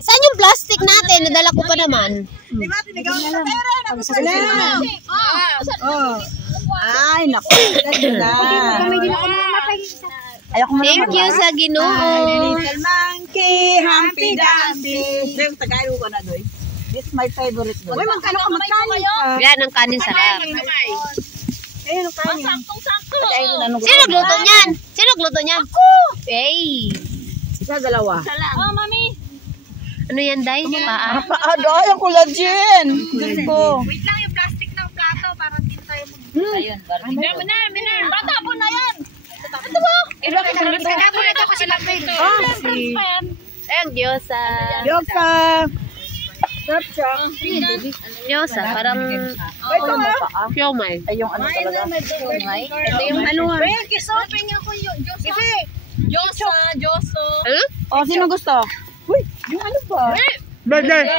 Saan yung plastic natin? Nadala ko pa naman. Di ba, tinigaw na lang. Ay, naku. Thank you sa Ginoo. Little monkey, Humpty Dumpty. Yung Tagalog ko na doy. This is my favorite doy. Uy, magkano ka? Yan ang kanin sarap. Ayun, ang kanin. Sino nagluto niyan? Sino nagluto niyan? Ako! Hey! Isa, dalawa. Oh, mami. Ano yan, Day? Paa? Ay, ang collagen. Diyos ko. Wait lang yung plastic ng plato para hindi tayo Ayun, Minar. Bata po na yan. Ito ba? Kaya po ito kasi lang ito. Ayun, gyoza. Yoka. Sarap siya. Gyoza, parang siomay. Ay, yung ano talaga. Ito yung ano nga. Kaya kisopin niya ko yung Joso. Huh? Oh, sino gusto? Uy, yung ano ba? Burger.